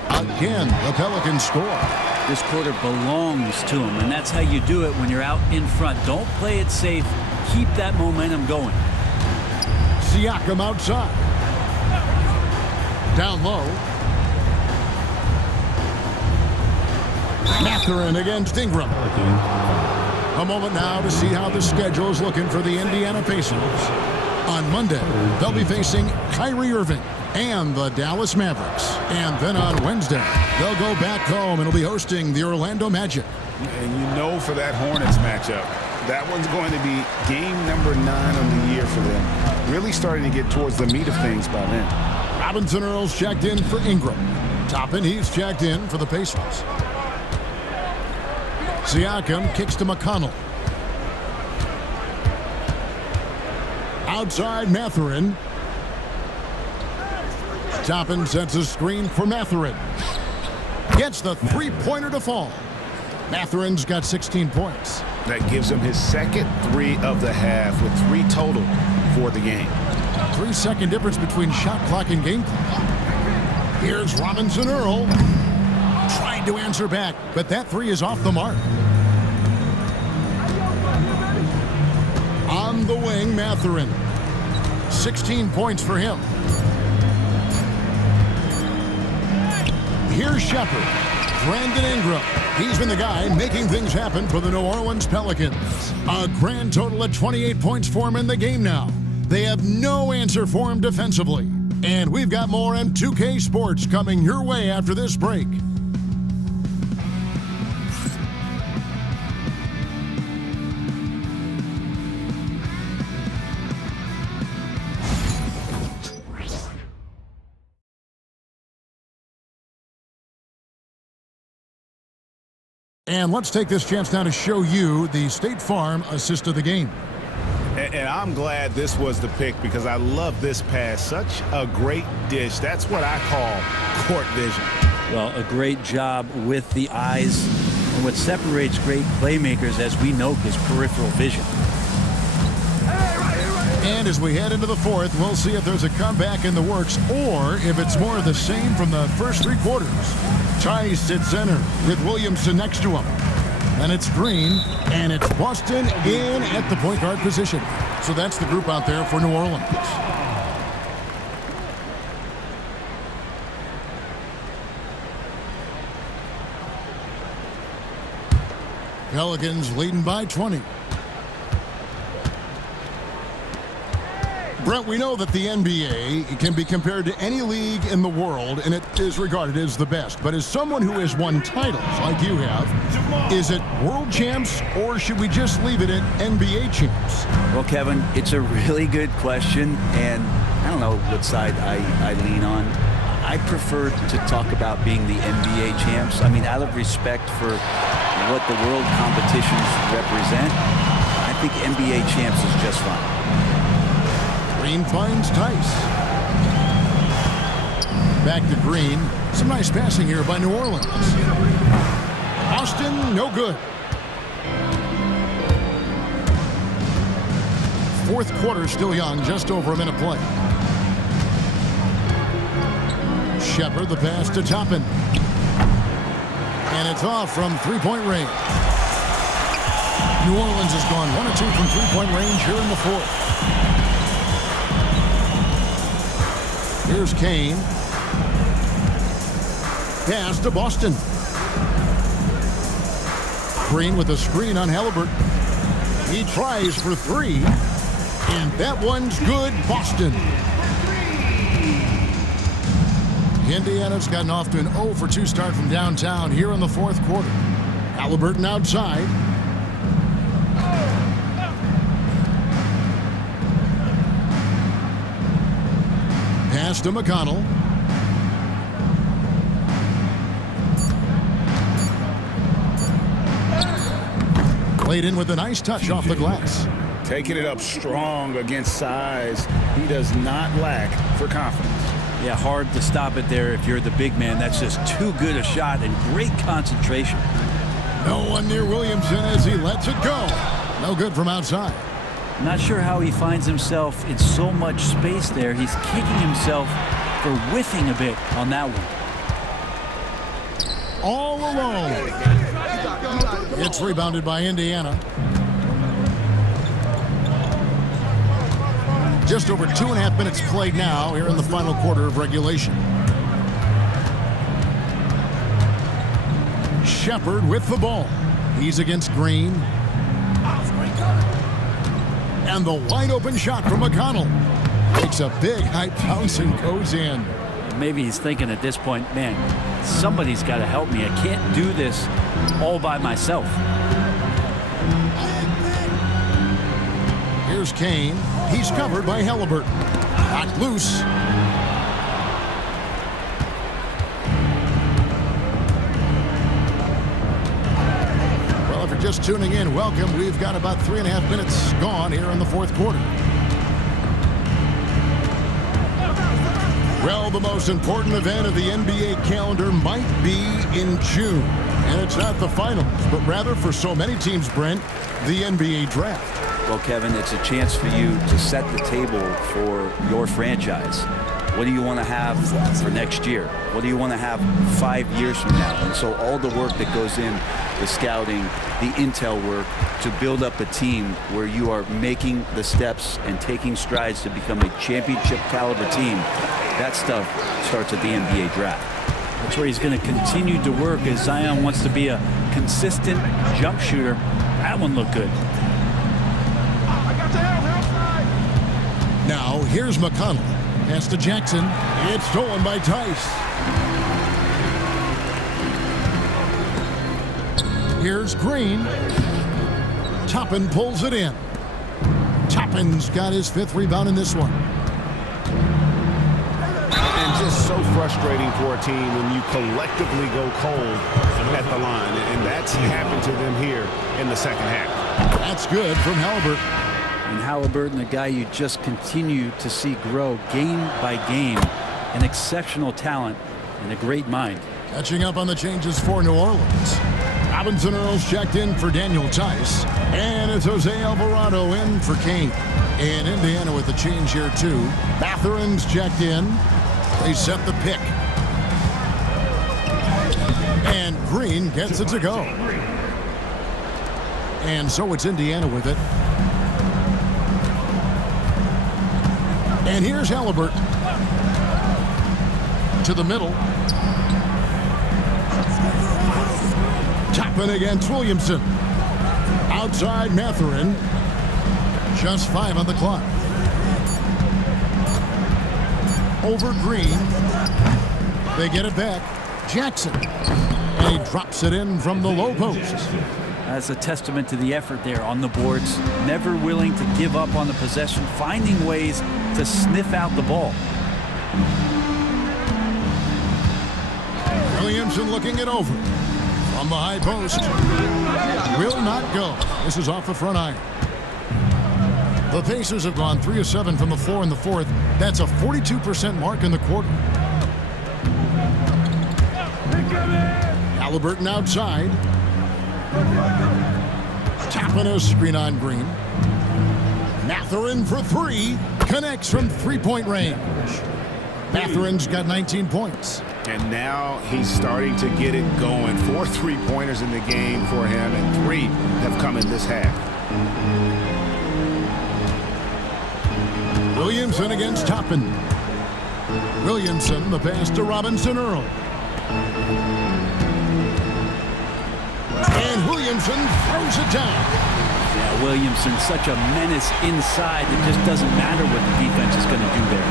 Again, the Pelicans score. This quarter belongs to him, and that's how you do it when you're out in front. Don't play it safe. Keep that momentum going. Siakam outside. Down low. Mathurin against Ingram. A moment now to see how the schedule is looking for the Indiana Pacers. On Monday, they'll be facing Kyrie Irving and the Dallas Mavericks. And then on Wednesday, they'll go back home and will be hosting the Orlando Magic. And you know for that Hornets matchup, that one's going to be game number 9 on the year for them. Really starting to get towards the meat of things by then. Robinson Earls checked in for Ingram. Toppin, he's checked in for the Pacers. Siakam kicks to McConnell. Outside Mathurin. Toppin sets a screen for Mathurin. Gets the three-pointer to fall. Mathurin's got 16 points. That gives him his second 3 of the half with 3 total for the game. 3-second difference between shot clock and game clock. Here's Robinson Earl. Tried to answer back, but that 3 is off the mark. On the wing, Mathurin. 16 points for him. Here's Shepard. Brandon Ingram. He's been the guy making things happen for the New Orleans Pelicans. A grand total of 28 points for him in the game now. They have no answer for him defensively. And we've got more M2K Sports coming your way after this break. And let's take this chance now to show you the State Farm assist of the game. And I'm glad this was the pick because I love this pass. Such a great dish. That's what I call court vision. Well, a great job with the eyes. And what separates great playmakers, as we know, is peripheral vision. And as we head into the fourth, we'll see if there's a comeback in the works or if it's more of the same from the first 3 quarters. Tice sits center with Williamson next to him. And it's Green, and it's Boston in at the point guard position. So that's the group out there for New Orleans. Pelicans leading by 20. Brent, we know that the NBA can be compared to any league in the world, and it is regarded as the best. But as someone who has won titles like you have, is it world champs, or should we just leave it at NBA champs? Well, Kevin, it's a really good question, and I don't know what side I lean on. I prefer to talk about being the NBA champs. I mean, out of respect for what the world competitions represent, I think NBA champs is just fine. Green finds Tice. Back to Green. Some nice passing here by New Orleans. Austin, no good. Fourth quarter still young, just over a minute play. Shepard, the pass to Toppin. And it's off from three-point range. New Orleans has gone 1 of 2 from three-point range here in the fourth. Here's Kane. Pass to Boston. Green with a screen on Halliburton. He tries for three, and that one's good, Boston. Indiana's gotten off to an 0 for 2 start from downtown here in the fourth quarter. Halliburton outside. Pass to McConnell. Played in with a nice touch off the glass. Taking it up strong against size. He does not lack for confidence. Yeah, hard to stop it there if you're the big man. That's just too good a shot and great concentration. No one near Williamson as he lets it go. No good from outside. Not sure how he finds himself in so much space there. He's kicking himself for whiffing a bit on that one. All alone. It's rebounded by Indiana. Just over 2.5 minutes played now here in the final quarter of regulation. Shepard with the ball. He's against Green. And the wide open shot from McConnell. Takes a big high bounce and goes in. Maybe he's thinking at this point, man, somebody's got to help me. I can't do this all by myself. Here's Kane. He's covered by Halliburton. Knocked loose. Well, if you're just tuning in, welcome. We've got about 3.5 minutes gone here in the fourth quarter. Well, the most important event of the NBA calendar might be in June. And it's not the finals, but rather for so many teams, Brent, the NBA draft. Well, Kevin, it's a chance for you to set the table for your franchise. What do you want to have for next year? What do you want to have 5 years from now? And so all the work that goes in, the scouting, the intel work, to build up a team where you are making the steps and taking strides to become a championship caliber team, that stuff starts at the NBA draft. That's where he's going to continue to work as Zion wants to be a consistent jump shooter. That one looked good. Now, here's McConnell. Pass to Jackson. It's stolen by Tice. Here's Green. Toppin pulls it in. Toppin's got his 5th rebound in this one. And just so frustrating for a team when you collectively go cold at the line. And that's happened to them here in the second half. That's good from Halliburton. And Halliburton, the guy you just continue to see grow game by game, an exceptional talent and a great mind. Catching up on the changes for New Orleans. Robinson Earls checked in for Daniel Tice. And it's Jose Alvarado in for Kane. And Indiana with the change here too. Mathurin's checked in. They set the pick. And Green gets it to go. And so it's Indiana with it. And here's Halliburton. To the middle. Toppin against Williamson. Outside Mathurin. Just 5 on the clock. Over Green. They get it back. Jackson. And he drops it in from the low post. That's a testament to the effort there on the boards. Never willing to give up on the possession, finding ways to sniff out the ball. Williamson looking it over. From the high post. Will not go. This is off the front iron. The Pacers have gone 3 of 7 from the floor in the fourth. That's a 42% mark in the quarter. Halliburton outside. Tapping a screen on Green. Mathurin for 3. Connects from 3-point range. Mathurin's got 19 points. And now he's starting to get it going. 4 3-pointers in the game for him, and 3 have come in this half. Williamson against Toppin. Williamson, the pass to Robinson Earl. And Williamson throws it down. Yeah, Williamson, such a menace inside. It just doesn't matter what the defense is going to do there.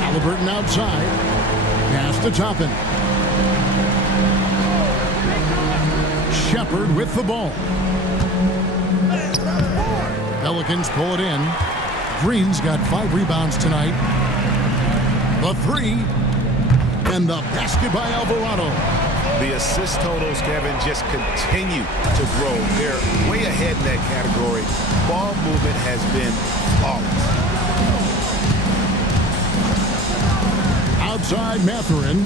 Halliburton outside. Pass to Toppin. Shepard with the ball. Pelicans pull it in. Green's got 5 rebounds tonight. The 3. And the basket by Alvarado. The assist totals, Kevin, just continue to grow. They're way ahead in that category. Ball movement has been flawless. Outside Mathurin.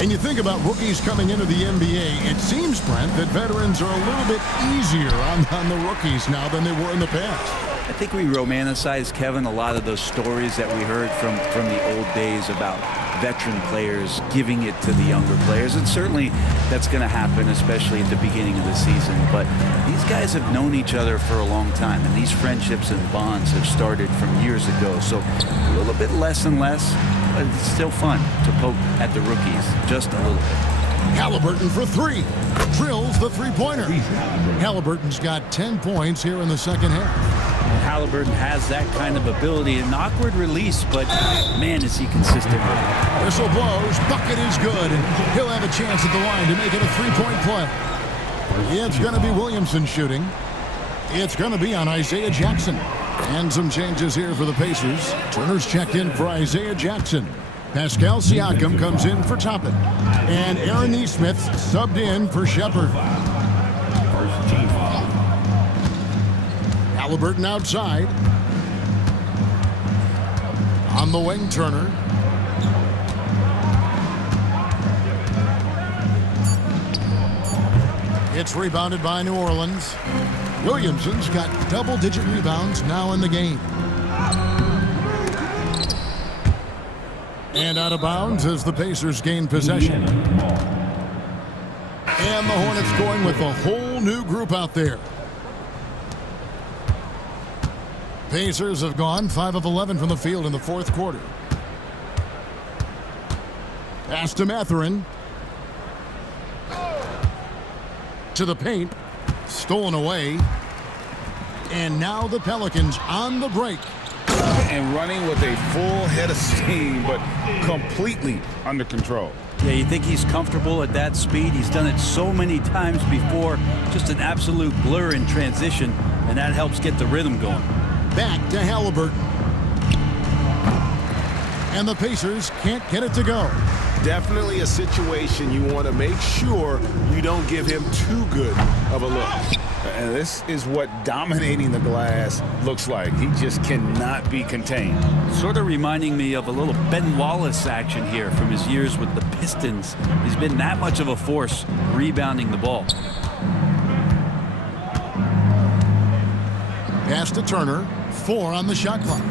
And you think about rookies coming into the NBA, it seems, Brent, that veterans are a little bit easier on the rookies now than they were in the past. I think we romanticize, Kevin, a lot of those stories that we heard from the old days about veteran players giving it to the younger players. And certainly that's going to happen, especially at the beginning of the season. But these guys have known each other for a long time, and these friendships and bonds have started from years ago. So a little bit less and less, but it's still fun to poke at the rookies just a little bit. Halliburton for 3. Drills the three-pointer. Halliburton's got 10 points here in the second half. Halliburton has that kind of ability. An awkward release, but man, is he consistent with it. Whistle blows. Bucket is good, and he'll have a chance at the line to make it a 3-point play. It's going to be Williamson shooting. It's going to be on Isaiah Jackson. And some changes here for the Pacers. Turner's checked in for Isaiah Jackson. Pascal Siakam comes in for Toppin. And Aaron Nesmith subbed in for Shepard. First team foul. Halliburton outside. On the wing, Turner. It's rebounded by New Orleans. Williamson's got double-digit rebounds now in the game. And out of bounds as the Pacers gain possession. And the Hornets going with a whole new group out there. Pacers have gone 5 of 11 from the field in the fourth quarter. Pass to Mathurin. To the paint. Stolen away. And now the Pelicans on the break. And running with a full head of steam, but completely under control. Yeah, you think he's comfortable at that speed? He's done it so many times before. Just an absolute blur in transition, and that helps get the rhythm going. Back to Halliburton. And the Pacers can't get it to go. Definitely a situation you want to make sure you don't give him too good of a look. And this is what dominating the glass looks like. He just cannot be contained. Sort of reminding me of a little Ben Wallace action here from his years with the Pistons. He's been that much of a force rebounding the ball. Pass to Turner. 4 on the shot clock.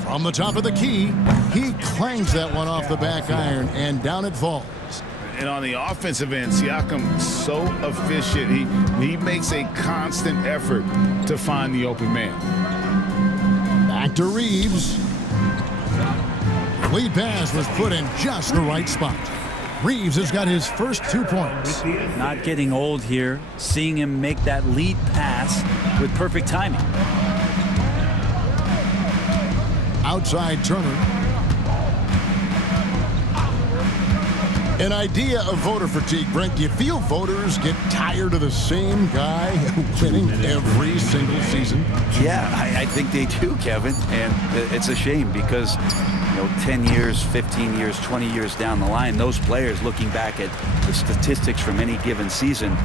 From the top of the key, he clangs that one off the back iron, and down it falls. And on the offensive end, Siakam so efficient. He makes a constant effort to find the open man. Back to Reeves. Lead pass was put in just the right spot. Reeves has got his first 2 points. Not getting old here. Seeing him make that lead pass with perfect timing. Outside Turner. An idea of voter fatigue, Brent. Do you feel voters get tired of the same guy winning every single season? Yeah, I think they do, Kevin. And it's a shame because, 10 years, 15 years, 20 years down the line, those players looking back at the statistics from any given season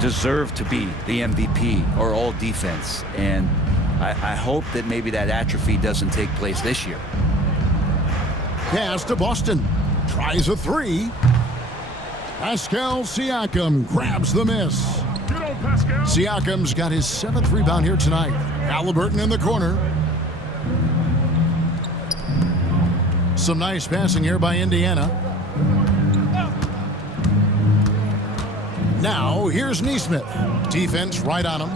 deserve to be the MVP or all defense. And I hope that maybe that atrophy doesn't take place this year. Pass to Boston. Tries a 3. Pascal Siakam grabs the miss. Siakam's got his 7th rebound here tonight. Halliburton in the corner. Some nice passing here by Indiana. Now, here's Neesmith. Defense right on him.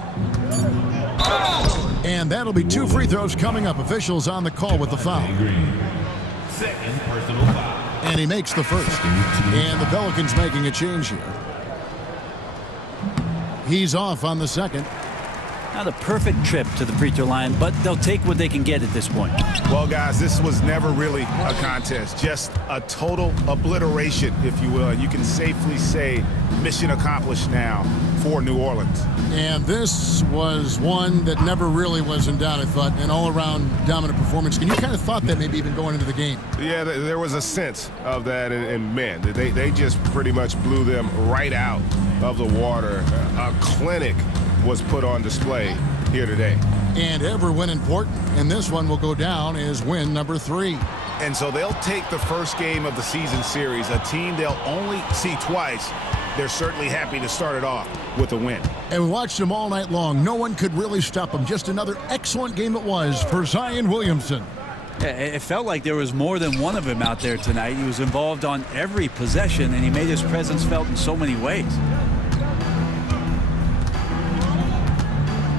And that'll be 2 free throws coming up. Officials on the call with the foul. Second personal foul. And he makes the first. And the Pelicans making a change here. He's off on the second. Not a perfect trip to the free throw line, but they'll take what they can get at this point. Well, guys, this was never really a contest. Just a total obliteration, if you will. You can safely say mission accomplished now for New Orleans. And this was one that never really was in doubt, I thought. An all-around dominant performance. And you kind of thought that maybe even going into the game. Yeah, there was a sense of that, and man, they just pretty much blew them right out of the water. A clinic was put on display here today. And every win important. And this one will go down as win number 3. And so they'll take the first game of the season series, a team they'll only see twice. They're certainly happy to start it off with a win. And we watched them all night long. No one could really stop them. Just another excellent game it was for Zion Williamson. Yeah, it felt like there was more than one of him out there tonight. He was involved on every possession, and he made his presence felt in so many ways.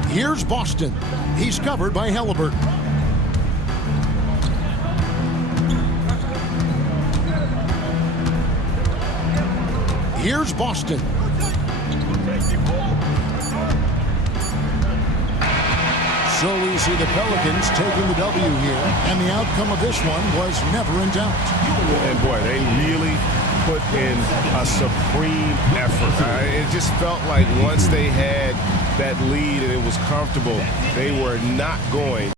Here's Boston. He's covered by Halliburton. Here's Boston. So we see the Pelicans taking the W here, and the outcome of this one was never in doubt. And boy, they really put in a supreme effort. It just felt like once they had that lead and it was comfortable, they were not going